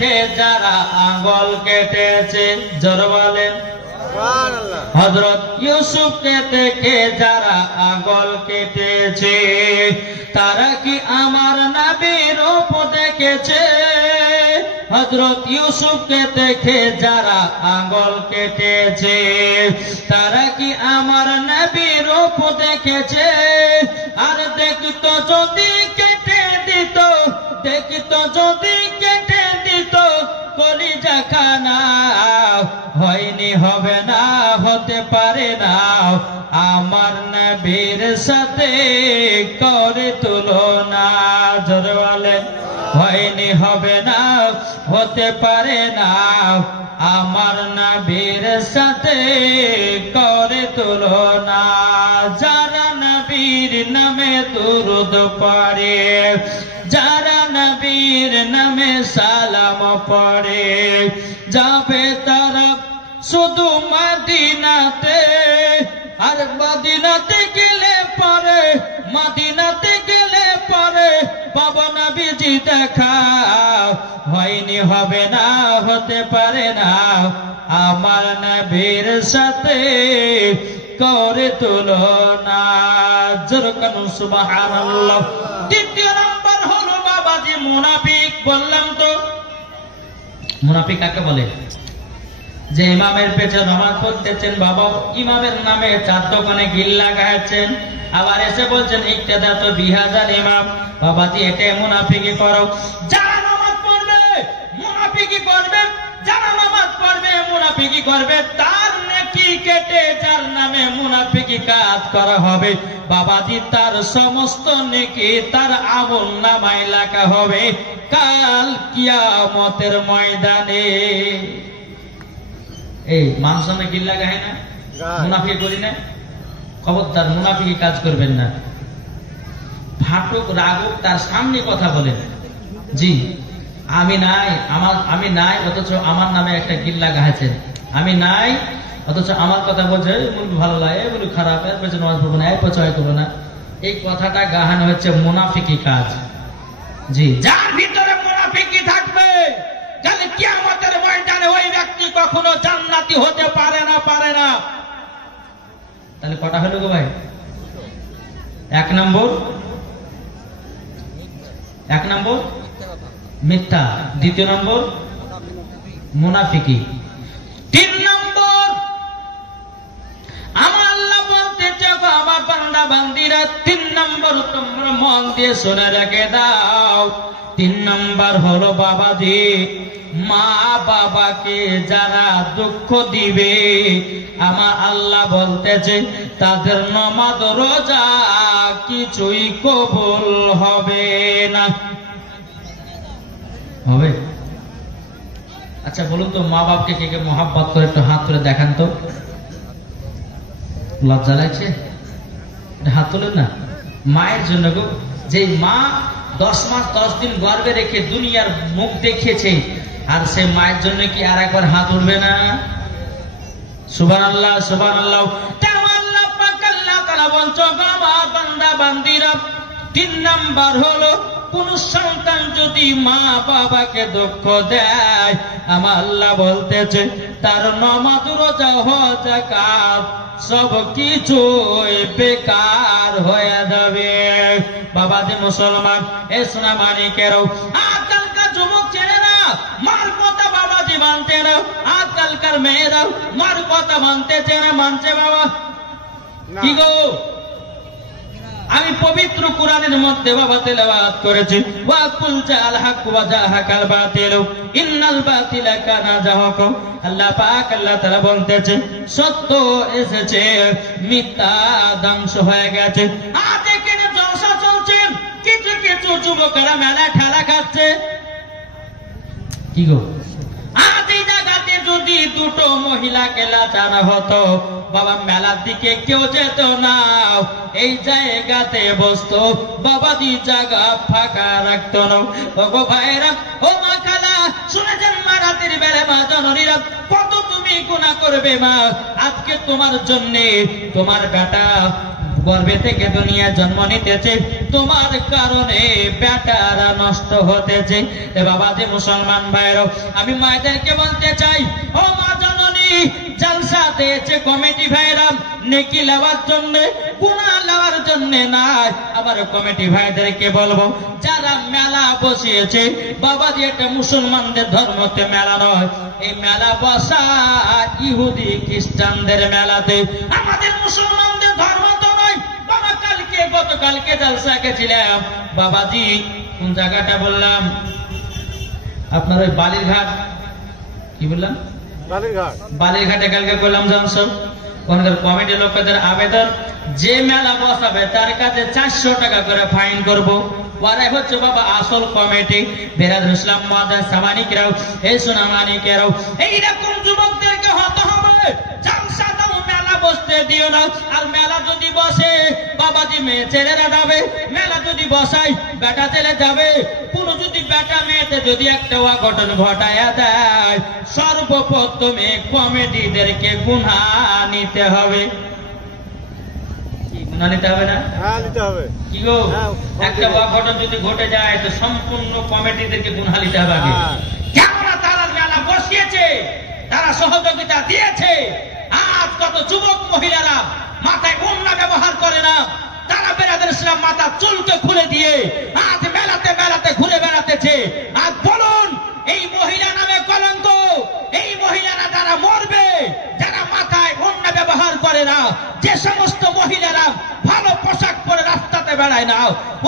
দেখে যারা আঙ্গুল কেটেছে, জোরে বলেন হযরত ইউসুফকে দেখে যারা আঙ্গুল কেটেছে, তারা কি আমার নবীর রূপ দেখেছে? হযরত ইউসুফকে দেখে যারা আঙ্গুল কেটেছে, তারা কি আমার নবীর রূপ দেখেছে? আর দেখতো যদি কেটে দিত, দেখতো যদি কেটে দিত কলিজা খানা, হয়নি, হবে না, হতে পারে না আমার নবীর সাথে করে তুলনা, জোরে বলেন হয়নি, হবে না, হতে পারে না আমার নবীর সাথে করে তুলনা। যারা নবীর নামে দুরূদ পড়ে, যারা নবীর নামে সালাম পড়ে, যাবে তারা শুধু মদিনাতে। আর মদিনাতে গেলে পরে, মদিনাতে গেলে পরে বাবা নবীজি দেখা, হয়নি, হবে না, হতে পারে না আমার নবীর সাথে করে তুলনা, জোরে কানু সুবহানাল্লাহ। দ্বিতীয় নাম্বার হলো বাবাজি মুনাফিক। বললাম তো মুনাফিক কাকে বলে? যে ইমামের পেছনে নামাজ পড়তেছেন, বাবা ইমামের নামে চার দোকানে গিল লাগাচ্ছেন, আবার এসে বলছেন ইক্তেদা তো 2000 ইমাম। বাবাজি এটা মুনাফিকি করো। যারা নামাজ পড়বে মুনাফিকি করবে, যারা নামাজ পড়বে মুনাফিকি করবে, তার নেকি কেটে যার নামে মুনাফিকি কাজ করা হবে, বাবাজি তার সমস্ত নেকি তার আমল নামায় লেখা হবে কাল কিয়ামতের ময়দানে। এই মানুষ সামনে গিল্লা গাহে না, মুনাফিকি করি না, খবরদার মুনাফিকি কাজ করবেন না। ফাটুক রাগুক তার সামনে কথা বলেন, জি আমি নাই, আমি নাই, অথচ আমার নামে একটা গিল্লা গাহাছেন, আমি নাই অথচ আমার কথা বলছে বলবি ভালো লাগে, বলি খারাপ, এর পেছনে নামাজ পড়বো না, এর পছয় করবো না। এই কথাটা গাহানো হচ্ছে মুনাফিকি কাজ। জি, যার ভিতরে মুনাফিকি থাকবে কাল কিয়ামতের ময়দানে ওই ব্যক্তি কখনো জান্নাতি হতে পারে না, পারে না। তাহলে কটা হলো গো ভাই? এক নম্বর মিথ্যা, দ্বিতীয় নম্বর মুনাফিকি, তিন নম্বর আমার আল্লাহ বলতে চাও আমার বান্দা বান্দিরা, তিন নম্বর তোমরা মন দিয়ে শুনে রেখে দাও। তিন নম্বর হলো বাবাজি মা বাবাকে যারা দুঃখ দিবে, আমার আল্লাহ বলতেছে তাদের নামাজ রোজা কিছুই কবুল হবে না। হবে? আচ্ছা বলুন তো, মা বাপকে কে কে মহাব্বত করে একটু হাত তুলে দেখান তো। লজ্জা লাগছে? হাত তুলেন না। মায়ের জন্য গো, যে মা 10 মাস 10 দিন গর্ভে রেখে দুনিয়ার মুখ দেখিয়েছে, আর সে মায়ের জন্য কি আর একবার হাত উঠবে না? সুবহানাল্লাহ, সুবহানাল্লাহ। আল্লাহ পাক আল্লাহ তাআলা বলছো আমার বান্দা বান্দিরা, তিন নাম্বার হলো কোন সন্তান যদি মা বাবাকে দুঃখ দেয়, আমার আল্লাহ বলতেছে তার নামাজ রোজা হজ যাকাত সব কিছুই বেকার হয়ে যাবে। বাবাজি মুসলমান, এ সোনা মানিকেরও, আজকালকার যুবক ছেলেরা মার কথা বাবাজি মানতে না, আজকালকার মেয়েরা মার কথা মানতেছে না, মানছে বাবা কি গো? আমি পবিত্র কোরআনের মধ্যে বাবা তেলাওয়াত করেছি, ওয়া কুল জাল হক ওয়া জাহাকাল বাতিল ইন্নাল বাতিলা কানা যাহুকা। আল্লাহ পাক আল্লাহ তাআলা বলতেছে সত্য এসেছে, মিথ্যা ধ্বংস হয়ে গেছে। আজ এখানে জলসা চলছে, কিছু কিছু যুবকেরা মেলা ঠেলা খাচ্ছে কি গো? আজ এই জায়গাতে যদি দুটো মহিলাকে লাচানো হতো, বাবা মেলার দিকে কেউ যেত না, এই জায়গাতে বসতো, বাবাজি জায়গা ফাঁকা রাখতো না। ও গো ভাইরা, ও মা খালা শুনেছেন মা রাতের বেলা মা জননীরা কত তুমি গুনাহ করবে মা। আজকে তোমার জন্য তোমার বেটা গর্ভে থেকে দুনিয়া জন্ম নিতেছে, তোমার কারণে বেটারা নষ্ট হতেছে। বাবাজি মুসলমান ভাইরাও, আমি মায়েদেরকে বলতে চাই, ও মা জননী, জলসা দিয়েছে কমিটি ভাইরা নেকি নেওয়ার জন্য, গুনাহ নেওয়ার জন্য নাই। আবার কমিটি ভাইদেরকে বলবো, যারা মেলা বসিয়েছে বাবাজি, এটা মুসলমানদের ধর্মতে মেলা নয়, এই মেলা বসা ইহুদি খ্রিস্টানদের মেলাতে, আমাদের মুসলমানদের ধর্ম তো নয়। বাবা গতকালকে জলসা গেছিলাম বাবাজি, কোন জায়গাটা বললাম আপনার, ওই বালিরঘাট, কি বললাম, বালিরঘাটে কালকে করলাম জনসব। ওখানকার কমিটির লোকেদের আবেদন, যে মেলা বসাবে তার কাছে 400 টাকা করে ফাইন করবো। ওরাই হচ্ছে বাবা আসল কমিটি। বেরাদুল ইসলাম মুআজ্জাজ সামানিকরাও, এই সোনামানিকেরাও, এইরকম যুবকদেরকে হতে হবে। জলসা দাও, মেলা বসতে দিও না। আর মেলা যদি বসে বাবাজি, মেয়ে ছেলেরা যাবে। মেলা যদি বসাই বেটা ছেলে যাবে। কোন যদি বেটা মেয়েতে যদি একটা অঘটন ঘটায়া দেয়, সর্বপ্রথমে কমিটিদেরকে গুনাহ নিতে হবে। নিতে হবে না? হ্যাঁ, নিতে হবে। কি গো, একটা অঘটন যদি ঘটে যায় তো সম্পূর্ণ কমিটিদেরকে গুনাহ নিতে হবে আগে। কেননা তারা মেলা বসিয়েছে, তারা সহযোগিতা দিয়েছে। আজ কত যুবক মহিলারা মাথায় ওড়না ব্যবহার করে না, তারা বেরাদুল ইসলাম মাথা চুলকে খুলে দিয়ে আজ মেলাতে মেলাতে ঘুরে বেড়াতেছে। আজ বলুন, এই মহিলা নামে কলঙ্ক, এই মহিলারা যারা মরবে, যারা মাথায় ওড়না ব্যবহার করে না, যে সমস্ত মহিলারা ভালো পোশাক পরে রাস্তাতে বেড়ায় না,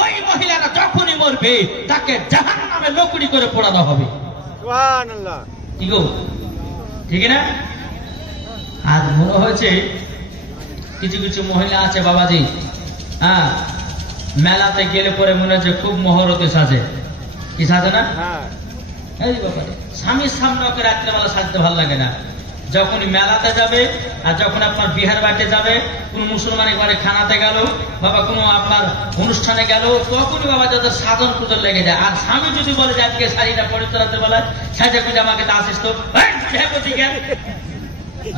ওই মহিলারা যখনই মরবে তাকে জাহান্নামে লকড়ি করে পোড়ানো হবে। সুবহানাল্লাহ। কি গো, ঠিক না? আজ মনে হয়েছে কিছু কিছু মহিলা আছে বাবাজি, হ্যাঁ, মেলাতে গেলে পরে মনে হচ্ছে খুব মহরতে সাজে। কি সাজে না? এই বাবা, স্বামীর সামনে ওকে রাত্রেবেলা সাজতে ভালো লাগে না। যখনই মেলাতে যাবে আর যখন আপনার বিহার বাড়িতে যাবে, কোন মুসলমানের বাড়ি খানাতে গেল, বাবা কোনো আপনার অনুষ্ঠানে গেল, তখনই বাবা যত সাধন পুজোর লেগে যায়। আর স্বামী যদি বলে যে আজকে শাড়িটা পরিতে রাতে বলে সাজে খুঁজে আমাকে তা আসিস তো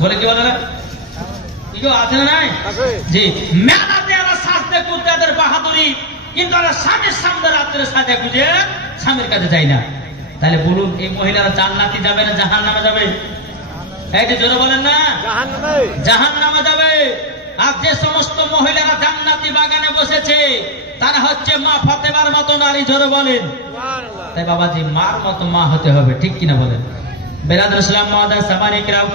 বলে, কি বলে না, আছে না নাই? জি, মেলাতে এরা সাজতে করতে এদের বাহাদুরি, কিন্তু এরা স্বামীর সামনে রাত্রে সাজা খুঁজে স্বামীর কাছে যায় না। তাহলে বলুন, এই মহিলারা জান্নাতে যাবে না জাহান্নামে যাবে? এই যে জোরে বলেন না, জাহান্নামে যাবে। আর যে সমস্ত মহিলারা জান্নাতি বাগানে বসেছে তারা হচ্ছে মা ফাতেমার মতো নারী। জোরে বলেন। তাই বাবাজি, মার মতো মা হতে হবে, ঠিক কিনা বলেন? বেরাদুল ইসলাম মুআজ্জাজ সামানিকরাও,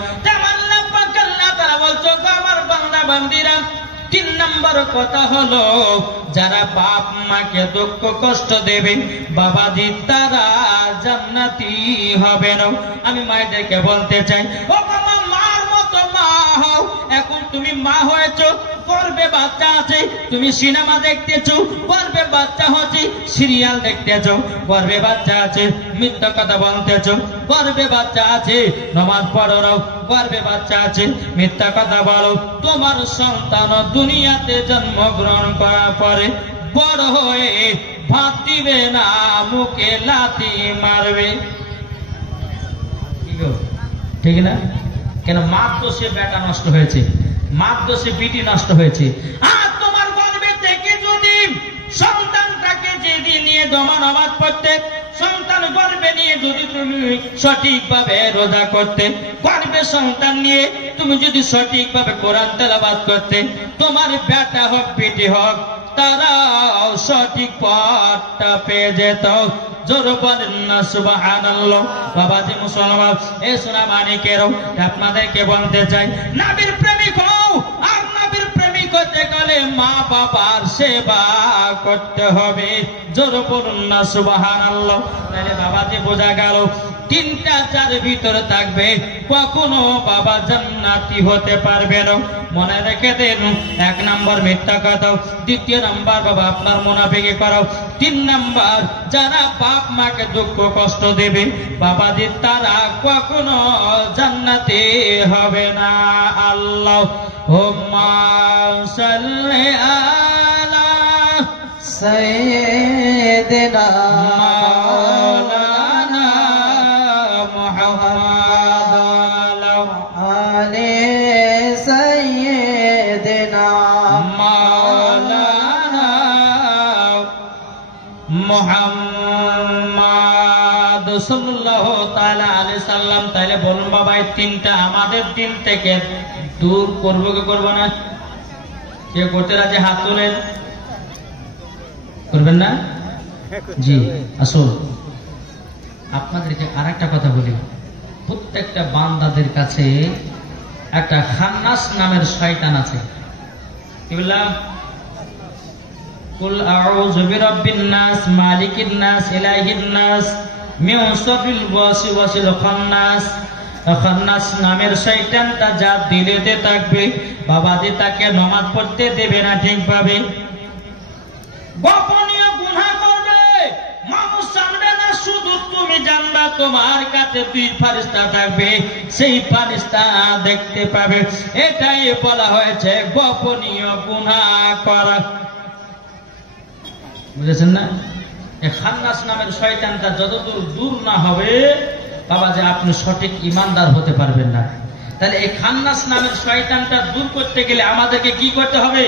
তারা বলছো আমার বান্দা বান্দিরা, 3 নম্বর কথা হলো, যারা বাপ মাকে দুঃখ কষ্ট দেবে বাবাজি, তারা জান্নাতি হবে না। আমি মায়েদেরকে বলতে চাই, ও বাবা, মার মতো মা হও। এখন তুমি মা হয়েছো, গর্ভে বাচ্চা আছে, তুমি সিনেমা দেখতেছো, গর্ভে বাচ্চা হচ্ছে, সিরিয়াল দেখতেছো, গর্ভে বাচ্চা আছে, মিথ্যা কথা বলতেছো, গর্ভে বাচ্চা আছে, নামাজ পড়ো, গর্ভে বাচ্চা আছে, মিথ্যা কথা বলো। তোমার সন্তান দুনিয়াতে জন্মগ্রহণ করার পরে বড় হয়ে ভাত দিবে না, মুখে লাথি মারবে। ঠিক না? কেন? মার দোষে বেটা নষ্ট হয়েছে, মার দোষে বিটি নষ্ট হয়েছে। আর তোমার গর্ভে থেকে যদি সন্তানটাকে যেদিন নিয়ে জমা নামাজ পড়তে, সন্তান গর্ভে নিয়ে যদি তুমি সঠিকভাবে রোজা করতে, গর্ভে সন্তান নিয়ে তুমি যদি সঠিকভাবে কোরআন তেলাওয়াত করতে, তোমার বেটা হোক বেটি হোক, তারাও সঠিক পথটা পেয়ে যেত। জোর বলেন না সুবহানাল্লাহ। বাবাজি মুসলমান, এ সোনা মানিকেরও আপনাদেরকে বলতে চাই, নবীর প্রেমিক হও। আর নবীর প্রেমিক হতে গেলে মা বাবার সেবা করতে হবে। জোর বলুন না সুবহানাল্লাহ। তাহলে বাবাজি বোঝা গেল, 3টা যার ভিতরে থাকবে কখনো বাবা জান্নাতি হতে পারবে না। মনে রেখে দেন, 1 নম্বর মিথ্যা কথা, 2 নম্বর বাবা আপনার মুনাফিকি করো, 3 নম্বর যারা বাপ মাকে দুঃখ কষ্ট দেবে বাবাজি, তারা কখনো জান্নাতি হবে না। আল্লাহুম্মা সাল্লি আলা সাইয়্যিদিনা মাওলানা মুহাম্মাদ আলি সাইয়্যিদিনা সাল্লাল্লাহু তাআলা আলাইহি সাল্লাম। তাইলে বলুন বাবা, এই তিনটা আমাদের দিন থেকে দূর করব কি করব না? কে করতে রাজি হাত তোলেন? করবেন না? জি আসুন, আপনাদেরকে আরেকটা কথা বলি। প্রত্যেকটা বান্দাদের কাছে একটা খান্নাস নামের শয়তান আছে। কি বললাম? কুল আউযু বিরাব্বিন নাস মালিকিন নাস ইলাহিন নাস মিন শাররিল ওয়াসওয়াসিল খান্নাস। খান্নাস নামের শয়তানটা যা দিলেতে থাকবে বাবাজি, তাকে নামাজ পড়তে দেবে না ঠিকভাবে, গোপনীয় গুনাহ করবে, মানুষ জানবে না, শুধু তুমি জানবা। তোমার কাছে দুই ফেরেশতা থাকবে, সেই ফেরেশতা দেখতে পাবে। এটাই বলা হয়েছে গোপনীয় গুনাহ করা। বুঝেছেন না? এই খান্নাস নামের শয়তানটা যতদূর দূর না হবে বাবাজি, আপনি সঠিক ইমানদার হতে পারবেন না। তাহলে এই খান্নাস নামের শয়তানটা দূর করতে গেলে আমাদেরকে কি করতে হবে?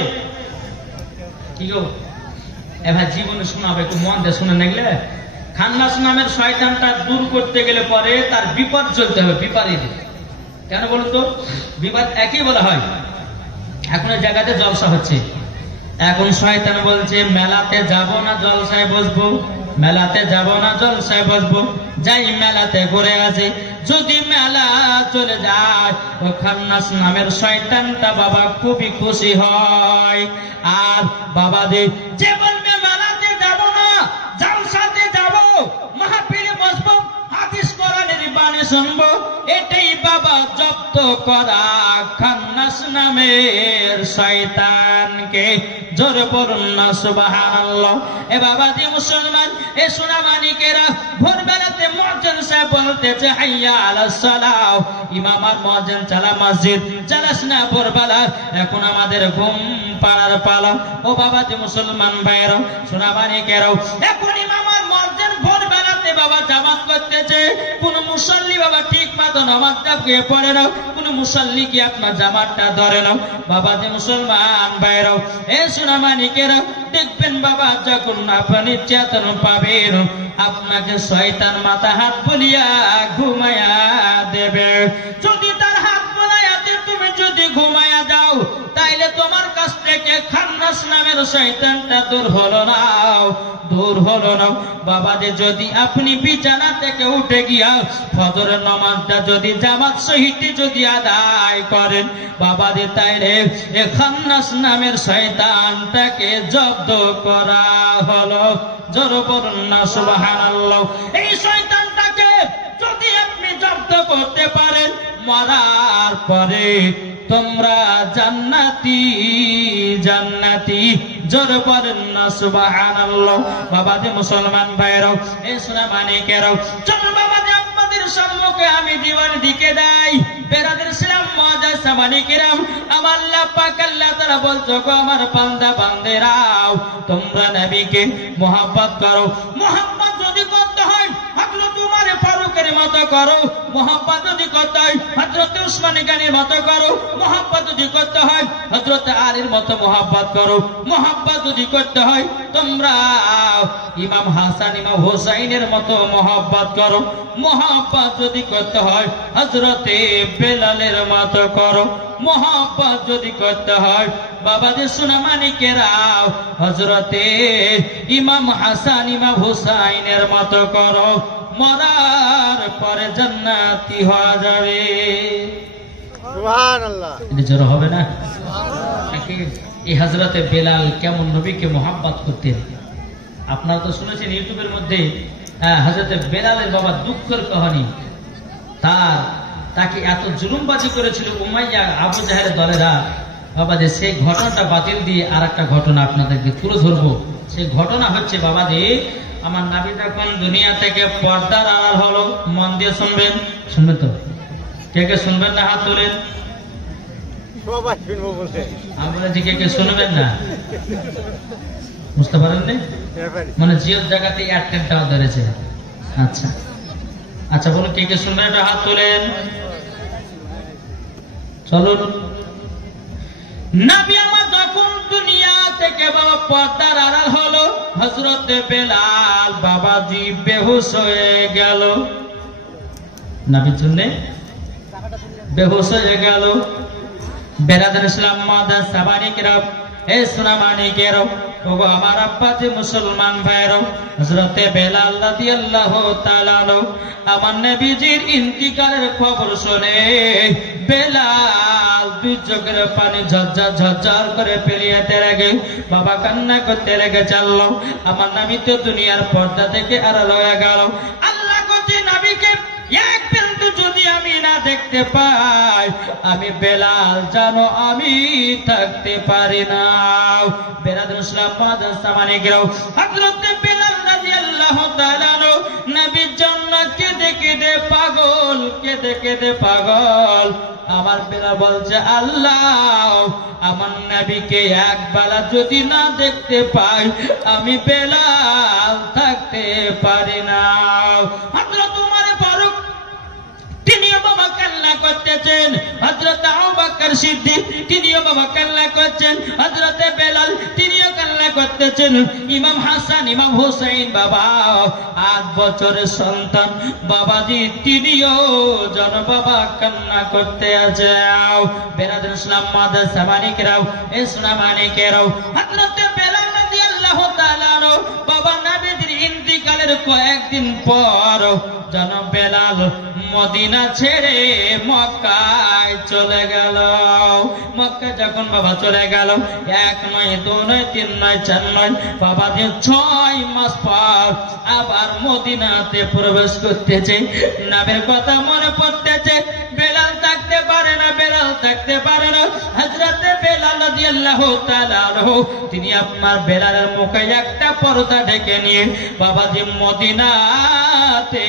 কি গো এবার জীবনে শোনাবে, একটু মন দিয়ে শুনে নিলে। খান্নাস নামের শয়তানটা দূর করতে গেলে পরে তার বিপদ চলতে হবে। বিপরীত কেন বলুন তো? বিপদ একই বলা হয়। এখন এই জায়গাতে জলসা হচ্ছে, এখন শয়তান বলছে মেলাতে যাব না জলসায় বসবো, মেলাতে যাব না জলসায় বসবো, যাই মেলাতে ঘুরে আসি। যদি মেলা চলে যায়, ও খান্নাস নামের শয়তানটা বাবা খুবই খুশি হয়। আর বাবাদের যে বলবে মেলাতে যাব না জলসাতে যাব, মাহফিলে বসবো, হাদিস কোরআনের বাণী শুনবো, এটাই বাবা জব্দ করা খান্নাস নামের শয়তানকে। জোরে বলুন না সুবহানাল্লাহ। এ বাবাজি মুসলমান, এ সোনামানিকেরা, ভোরবেলাতে মুয়াজ্জিন সাহেব বলতেছে হাইয়া আলাস সালাহ, ইমাম আর মুয়াজ্জিন চালা মসজিদ, চালাস না ভোরবেলা, এখন আমাদের ঘুম পাড়ার পালা। ও বাবাজি মুসলমান ভাইরা, সোনামানিকেরা, এখন ইমাম আর মুয়াজ্জিন ভোরবেলাতে বাবা জামাত করতেছে। কোন মুসল্লি বাবা ঠিক মতো নামাজটা গিয়ে পড়ে নাও, কোন মুসল্লি কি আপনার জামাতটা ধরে নাও। বাবাজি মুসলমান ভাইরা, এ সোনামানিকেরা, দেখবেন বাবা যখন আপনি চেতন পাবেন, আপনাকে শয়তান মাথা হাত বলিয়া ঘুমায়া দেবে। যদি তার হাত বলাইয়াতে তুমি যদি ঘুমায়া যাও, তাইলে তোমার কাছ থেকে খান্নাস নামের শয়তানটা দূর হলো না, দূর হলো না। বাবাজি যদি আপনি বিছানা থেকে উঠে গিয়া ফজরের নামাজটা যদি জামাত সহিত যদি আদায় করেন বাবাজি, তাইলে এ খান্নাস নামের শয়তানটাকে জব্দ করা হলো। জোরে বলুন না সুবহানাল্লাহ। এই শয়তানটাকে যদি আপনি জব্দ করতে পারেন, মরার পরে তোমরা জান্নাতি জান্নাতি। জোরে বলেন না সুবহানাল্লাহ। বাবাজি মুসলমান ভাইরাও, এই সোনামানিকেরাও, চলো বাবাজি আপনাদের সম্মুখে আমি জীবন দিকে দেই। বেরাদের ইসলাম মুআজ্জাজ সামানিকেরাম, আমার আল্লাহ পাক আল্লাহ তাআলা বলছো গো আমার বান্দা বান্দেরাও, তোমরা নবীকে মুহাব্বত করো। মুহাব্বত যদি করতে হয় হযরত উমর ফারুকের মতো করো, মুহাব্বত যদি করতে হয় হযরত উসমান গনির মতো করো, মুহাব্বত যদি করতে হয় হযরত আলীর মতো মুহাব্বত করো, মুহাব্বত যদি করতে হয় তোমরা ইমাম হাসান ইমাম হুসাইনের মতো মুহাব্বত করো, মুহাব্বত যদি করতে হয় হযরতে বেলালের মতো করো, মুহাব্বত যদি করতে হয় বাবাজি সোনামানিকেরা হযরতে ইমাম হাসান ইমাম হুসাইনের মতো করো, মরার পরে জান্নাতি হওয়া যাবে। সুবহানাল্লাহ। এটা জোর হবে না? এই হযরতে বেলাল কেমন নবীকে মুহাব্বত করতেন আপনারা তো শুনেছেন ইউটিউবের মধ্যে। হযরতে বেলালের বাবা দুঃখের কাহিনী, তাকে এত জুলুমবাজি করেছিল উমাইয়া আবু জাহেলের দলেরা বাবাজি। সেই ঘটনাটা বাতিল দিয়ে আর একটা ঘটনা আপনাদেরকে তুলে ধরবো। সেই ঘটনা হচ্ছে বাবাজি, আমার নবী যখন দুনিয়া থেকে পর্দার আড়াল হলো, মন দিয়ে শুনবেন, শুনবেন তো? কে কে শুনবেন না হাত তোলেন। আমরা যে কে কে শুনবেন না বুঝতে পারেন না, মানে জিওর জায়গাতে এয়ারটেল টাওয়ার ধরেছে। আচ্ছা আচ্ছা, বলুন কে কে শুনবেন, একটা হাত তোলেন। চলুন। নবী আমার যখন দুনিয়া থেকে বাবা পর্দার আড়াল হলো, হযরত বেলাল বাবাজি বেহুশ হয়ে গেল। নবীর জন্য বেহুশ হয়ে গেল। বেরাদার ইসলাম মাদার সাবানিকরাম, এ সোনামানিকেরাম, ওগো আমার আব্বা যে মুসলমান ভাইরা, হযরত বেলাল রাদিয়াল্লাহু তাআলা আমার নবীজির ইন্তিকালের খবর শুনে বেলাল দুই চোখের পানি ঝরঝর ঝরঝর করে পেরিয়েতে লাগে, বাবা কান্না করতে লেগে চলল। আমার নবী তো দুনিয়ার পর্দা থেকে আড়াল হয়ে গেল। আল্লাহ করছে নবীকে এক বিন্দু যদি আমি না দেখতে পাই, আমি বেলাল জানো আমি থাকতে পারি না। বেরাদুল ইসলাম মাদার সামানিকরাম, হযরত বেলাল রাদিয়াল্লাহু তাআলা নবীর জন্য কেঁদে কেঁদে পাগল, কেঁদে কেঁদে পাগল। আমার বেলাল বলছে, আল্লাহ আমার নবীকে একবেলা যদি না দেখতে পাই, আমি বেলাল থাকতে পারি না। হযরত উমর ফারুক তিনিও বাবা কান্না করতেছেন, হযরত আবু বকর সিদ্দিক তিনিও বাবা কান্না করছেন, হযরত বেলাল তিনিও কান্না করতেছেন। ইমাম হাসান ইমাম হুসাইন বাবা 8 বছরের সন্তান বাবাজি তিনিও জন বাবা কান্না করতে আছে। বেরাদুল ইসলাম মাদার সামানিকরাম, এ সোনামানিকেরাম, হযরত বেলাল রাদিয়াল্লাহু তাআলা বাবা নবীর ইন্তিকালের কয়েকদিন পর জন বেলাল মদিনা ছেড়ে মক্কায় চলে গেল। মক্কায় যখন বাবা চলে গেল, 1 নয় 2 নয় 3 নয় 4 নয় বাবা যে 6 মাস পর আবার মদিনাতে প্রবেশ করতেছে। নবীর কথা মনে পড়তেছে, বেলাল থাকতে পারে না, বেলাল থাকতে পারে না। হযরত বেলাল রাদিয়াল্লাহু তাআলা তিনি আপনার বেলালের মুখে একটা পর্দা ঢেকে নিয়ে বাবাজি মদিনাতে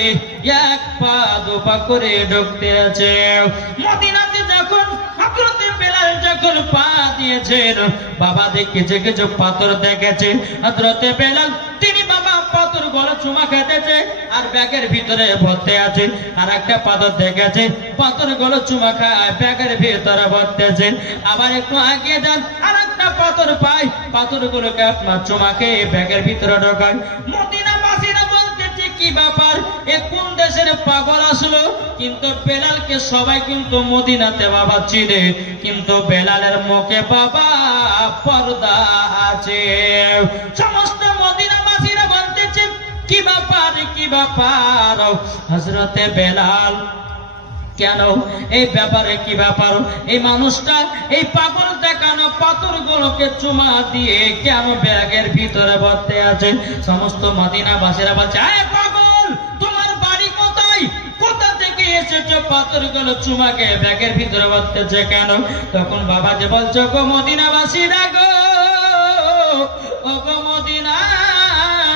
এক পা দুপা করে ঢুকতে আছে। মদিনাতে যখন হযরত বেলাল যখন পা দিয়েছেন, বাবা দেখেছে কিছু পাথর দেখেছে। হযরত বেলাল তিনি বাবা পাথর গলা চুমা খেতেছে আর ব্যাগের ভিতরে ভরতে আছে। আর একটা পাথর দেখেছে, পাথর গলা চুমা খায় ব্যাগের ভিতরে ভরতেছে। আবার একটু আগে যান, আর একটা পাথর পায়, পাথরগুলোকে আপনার চুমা খেয়ে ব্যাগের ভিতরে ঢোকায়। মদিনাবাসীরা বলতেছে, কি ব্যাপার, এ কোন দেশের পাগল আসলো? কিন্তু বেলালকে সবাই কিন্তু মদিনাতে বাবা চিনে, কিন্তু বেলালের মুখে বাবা পর্দা আছে। সমস্ত মদিনাবাসীরা বলতেছে, কি ব্যাপার, কি ব্যাপার, হযরত বেলাল কেন, এই ব্যাপারে কি ব্যাপার, এই মানুষটা এই পাগলটা কেন পাথরগুলোকে চুমা দিয়ে কেন ব্যাগের ভিতরে ভরতে আছে? সমস্ত মদিনাবাসীরা বলছে, আরে পাগল, তোমার বাড়ি কোথায়, কোথা থেকে এসেছো, পাথরগুলো চুমাকে ব্যাগের ভিতরে ভরতেছে কেন? তখন বাবা যে বলছো, গো মদিনাবাসীরা গো, ও গো মদিনাবাসীরা,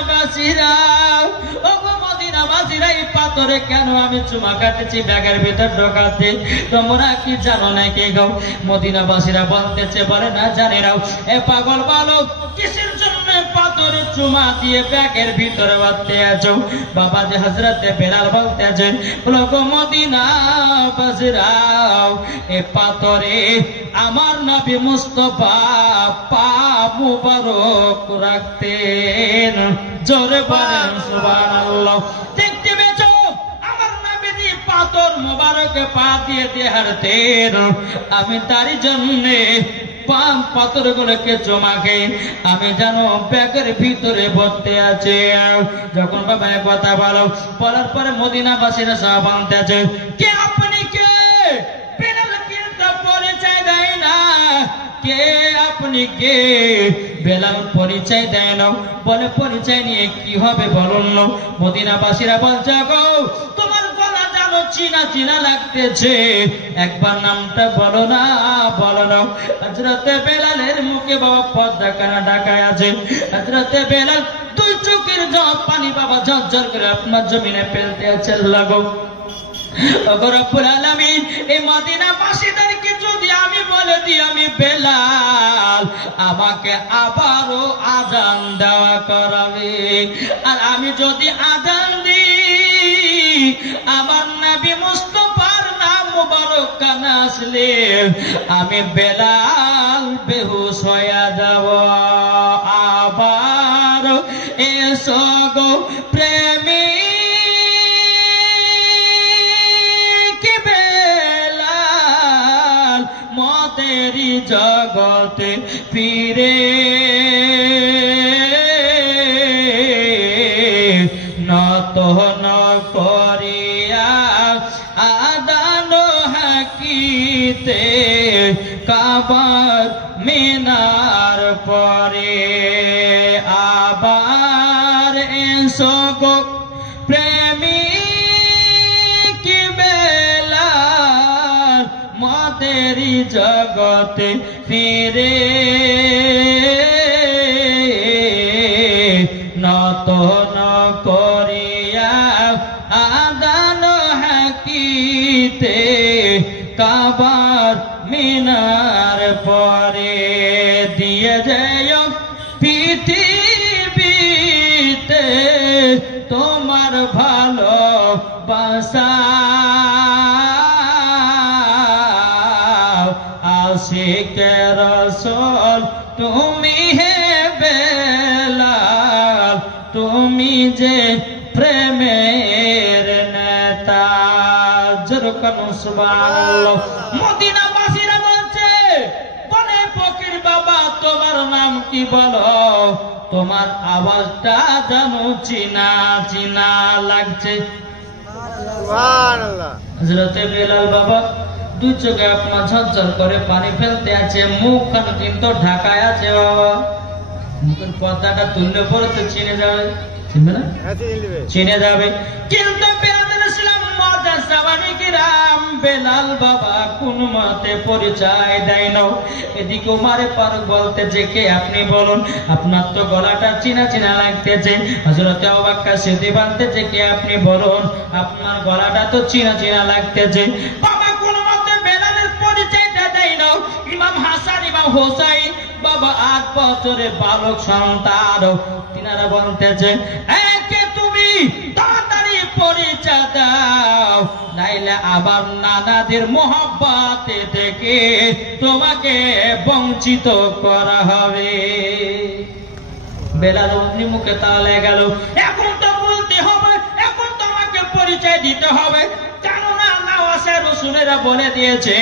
ও গো মদিনাবাসীরা, এই পাথরে কেন আমি চুমা কাটেছি ব্যাগের ভিতর ঢোকাতে, তোমরা কি জানো নাকি গো? মদিনাবাসীরা বলতেছে, বলে না জানি না। এ পাগল বালক, কিসের জন্য পাথরে চুমা দিয়ে ব্যাগের ভিতরে ভরতে আছো? বাবা যে হযরত বেলাল বলতেছেন, বলো গো মদিনাবাসীরা, এ পাথরে আমার নবী মুস্তাফা পা মুবারক রাখতেন। জোরে বলেন সুবহানাল্লাহ। দেখতে পেয়েছো, আমার নবীজি পাথর মুবারক পা দিয়ে দিয়ে হাঁটতেন। আমি তারই জন্যে পাথরগুলোকে জমা খেয়ে আমি জানো ব্যাগের ভিতরে ভরতে আছে। যখন বাবা কথা বলো, বলার পরে মদিনাবাসীরা সব আনতে আছে, কে আপনি, কে? বেলাল কিন্তু পরিচয় দেয় না, কে আপনি, কে? বেলাল পরিচয় দেয় না, বলে পরিচয় নিয়ে কি হবে বলুন না। মদিনাবাসীরা বলছে, গো তোমার গলা জানো চিনা চিনা লাগতেছে, একবার নামটা বলো না, বলো না। হযরত বেলালের মুখে বাবা পর্দা কানা ঢাকায় আছে। হযরত বেলাল দুই চোখের জল পানি বাবা ঝরঝর করে আপনার জমিনে ফেলতে আছে। লাগো রব্বুল আলামিন, এই মদিনাবাসীদেরকে যদি আমি বলে দিই আমি বেলাল, আমাকে আবারও আযান দেওয়া করাবে। আর আমি যদি আযান দিই, আমার নবী মুস্তাফার নাম মুবারক কানে আসলে আমি বেলাল বেহুশ হয়ে যাব। আবার মদেরই জগতে ফিরে নত ন করিয়া আদান হাকিতে কাবার মিনার পরে আবার এসো গো প্রেমিক বেলাল মদেরই জগতে ফিরে নত ন করিয়া আদান হাকিতে কাবার মিনার পরে দিয়ে যায় পৃথিবীতে তোমার ভালোবাসা আশিকে রাসূল তুমি হে বেলাল তুমি যে প্রেমের নেতা জরকান সুবহানাল্লাহ মদিনাবাসীরা বলছে বলে ফকির বাবা তোমার নাম কি বলো তোমার আওয়াজটা জানো চিনা চিনা লাগছে সুবহানাল্লাহ হযরতে বেলাল বাবা দুই চোখে আপনার ঝরঝর করে পানি ফেলতে আছে মুখখান কিন্তু ঢাকায় আছে বাবা মুখের পর্দাটা তুললে পরে তো চিনে যাবে চিনবে না চিনে যাবে কিন্তু বেলাল বাবা কোন মতে পরিচয় দেয় না এদিকে উমারে ফারুক বলতেছে কে আপনি বলুন আপনার তো গলাটা চিনা চিনা লাগতেছে হযরতে আবু বকর সিদ্দিক বলতেছে কে আপনি বলুন আপনার গলাটা তো চিনা চিনা লাগতেছে বাবা কোন মতে বেলালের পরিচয়টা দেয় না ইমাম হাসান ইমাম হোসাইন বাবা 8 বছরের বালক সন্তান তিনারা বলতেছে কে তুমি তাড়াতাড়ি পরিচয় দাও নাইলে আবার নানাদের মহব্বতে থেকে তোমাকে বঞ্চিত করা হবে বেলাল অগ্নি মুখে তালে গেল এখন তো বলতে হবে এখন তোমাকে পরিচয় দিতে হবে কেননা নাওয়াসের রাসূলেরা বলে দিয়েছে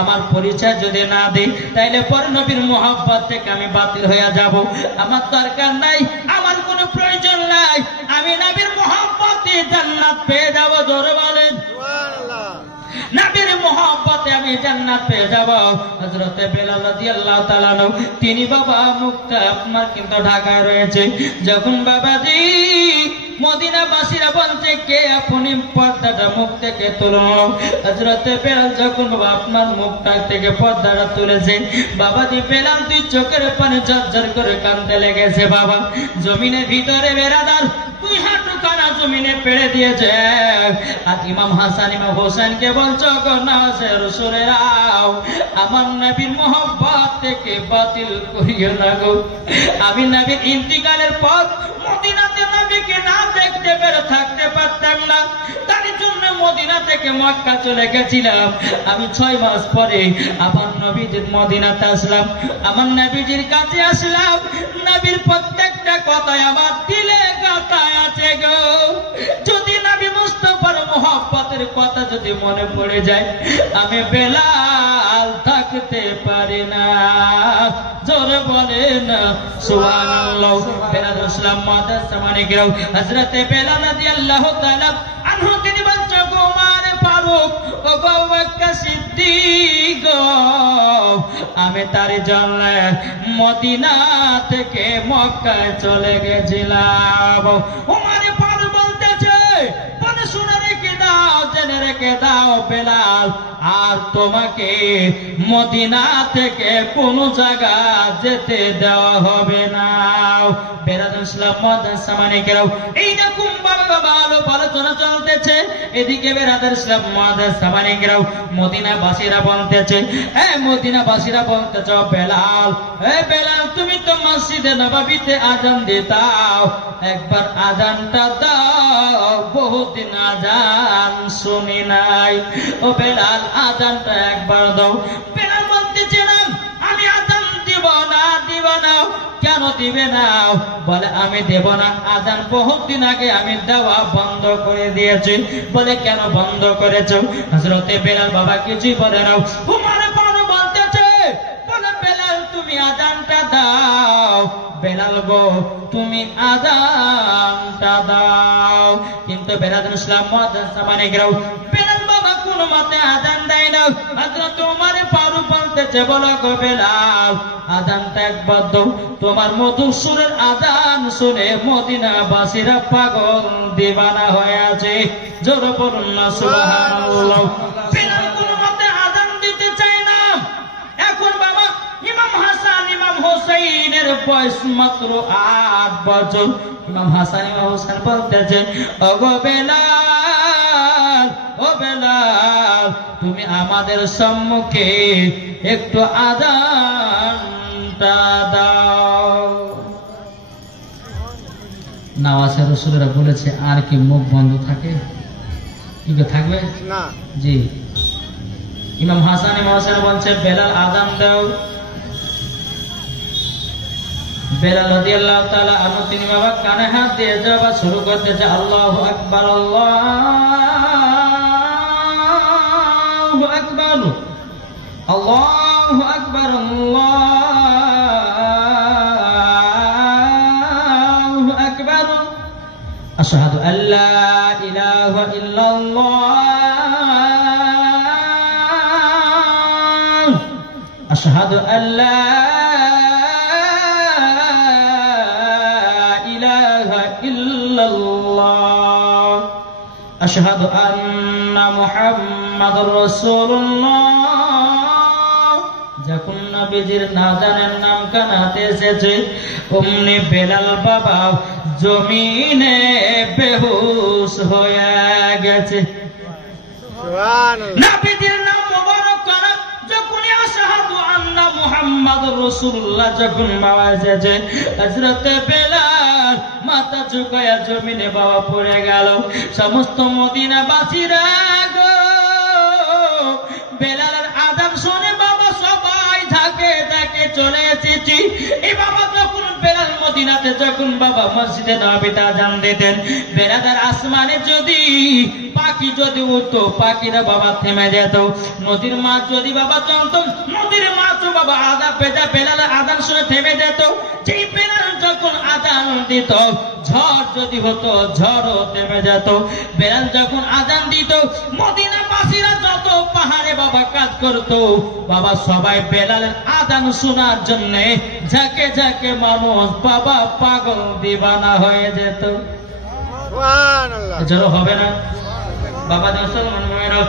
আমার পরিচয় যদি না দিই তাইলে পর নবীর মহব্বত থেকে আমি বাতিল হয়ে যাব আমার দরকার নাই আমার কোনো প্রয়োজন নাই আমি নবীর মহব্বতে জান্নাত পেয়ে যাব জোরে বলেন সুবহানাল্লাহ নবীর মহব্বতে আমি জান্নাত পেয়ে যাব হযরতে বেলাল রাদিয়াল্লাহু তাআলা তিনি বাবা মুখটা আপনার কিন্তু ঢাকায় রয়েছে যখন বাবাজি মদিনাবাসীরা বলছে কে আপনি পর্দাটা মুখ থেকে তুলুন হযরতে বেলাল যখন বাবা আপনার মুখটা থেকে পর্দাটা তুলেছে বাবাজি বেলাল দুই চোখের পানি ঝরঝর করে কাঁদতে লেগেছে বাবা জমিনের ভিতরে বেরাদার দুই হাঁটু কানা জমিনে পেড়ে দিয়েছে আর ইমাম হাসান ইমাম হোসেনকে বলছো গো নাওয়াজের রাসূলেরাও আমার নবীর মহব্বত থেকে বাতিল করিও না গো আমি নবীর ইন্তিকালের পর মদিনাতে নবীকে না দেখতে পেরে থাকতে পারতাম না তার জন্য মদিনা থেকে মক্কা চলে গেছিলাম আমি 6 মাস পরে আবার নবীজির মদিনাতে আসলাম আমার নবীজির কাছে আসলাম নবীর প্রত্যেকটা কথাই আমার দিলে গাথায় আছে গো যদি নবী মুস্তাফার মহব্বতের কথা যদি মনে পড়ে যায় আমি বেলাল থাকতে পারি না জোরে বলেন সুবহানাল্লাহ বেলাল ইসলাম মাদ্রাসা মানে গেও হযরতে বেলাল রাদিয়াল্লাহু তাআলা আনহু তিনি বলছেন ওমর ফারুক ও আবু বকর সিদ্দিক আমি তার জন্য মদিনা থেকে মক্কায় চলে গেছিলাম ওমর ফারুক বলতেছে বলে শুনে রেখে দাও জেনে রেখে দাও বেলাল আর তোমাকে মদিনা থেকে কোন জায়গা যেতে দেওয়া হবে না বেলাল ইসলাম মাদ্রাসা মানে গেও এইরকম ভালো আলোচনা চলতেছে এদিকে বেলাল ইসলাম মাদ্রাসা মানে গেও মদিনাবাসীরা বলতেছে মদিনাবাসীরা বলতেছে বেলাল বেলাল তুমি তো মসজিদে নববীতে আযান দিতাও একবার আযানটা দাও বহুদিন আযান শুনি নাই ও বেলাল আযানটা একবার দাও বেলাল বলতেছে না আমি আযান দিব না কেন দিবে না বলে আমি দেব না আযান বহুদিন আগে আমি দেওয়া বন্ধ করে দিয়েছি বলে কেন বন্ধ করেছো হযরতে বেলাল বাবা কিছুই বলে না উমর ফারুক বলতেছে দাও, বেলাল গো তুমি আযানটা দাও। কিন্তু বেলাল ইসলাম মুয়াজ্জিন সামানে গেল, বেলাল বাবা কোন মতে আযান দেয় না। হযরত ওমর ফারুক বলতেছে, বলো গো বেলাল আযানটা একবার দাও। তোমার মধুর সুরের আযান শুনে মদিনাবাসীরা পাগল দিওয়ানা হয়ে আছে। জোরে বলুন না সুবহানাল্লাহ। বেলাল কোন মতে আযান দিতে চায় না। এখন বাবা ইমাম হাসান ইমাম হোসেনের বয়স মাত্র 8 বছর। ইমাম হাসান ইমাম হোসেন বলতেছে, ওগো বেলাল, ও বেলাল তুমি আমাদের সম্মুখে একটু আযানটা দাও। নওয়াজে রাসূলরা বলেছে, আর কি মুখ বন্ধ থাকে? কি থাকবে না? জি। ইমাম হাসান ইমাম হোসেন বলছে, বেলাল আযান দাও। বেলাল রাদিয়াল্লাহু তাআলা আনহু তিনি বাবা কানে হাত দিয়ে যাওয়া শুরু করতেছে, আল্লাহু আকবার, আল্লাহু আকবার, আল্লাহু আকবার, আল্লাহু আকবার, আশহাদু আল্লা ইলাহা ইল্লাল্লাহ, আশহাদু আল্লা আশহাদু আন্না মুহাম্মাদুর রাসূলুল্লাহ। যখন নবীজির নাজানের নাম কানাতে এসেছে, অমনি বেলাল বাবা জমিনে বেহুশ হয়ে গেছে। সুবহানাল্লাহ। নবীজির নাম মোবারক করা যখন আশহাদু আন্না মুহাম্মাদুর রাসূলুল্লাহ যখন বাবা এসেছে, হযরত বেলাল মাথা ঝুঁকায়া জমিনে বাবা পড়ে গেল। সমস্ত মদিনাবাসীরা গো বেলালের আযান শুনে বাবা সবাই ঝাঁকে ঝাঁকে চলে এসেছি। এই বাবা যখন বেলাল মদিনাতে যখন বাবা মসজিদে নববীতে আযান দিতেন, বেলালের আসমানে যদি পাখি যদি উঠতো, পাখিরা বাবা থেমে যেত। নদীর মাছ যদি বাবা চলতো, নদীর মাছও বাবা আদা পেজা বেলালের আযান শুনে থেমে যেত। যেই বেলাল যখন আযান দিত, ঝড় যদি হতো, ঝড়ও থেমে যেত। বেলাল যখন আযান দিত, মদিনাবাসীরা যত পাহাড়ে বাবা কাজ করতো, বাবা সবাই বেলালের আযান শোনার জন্য ঝাঁকে ঝাঁকে মানুষ বাবা পাগল দিওয়ানা হয়ে যেত। সুবহানাল্লাহ। এজন্য হবে না বাবা মুসলমান ভাইরা,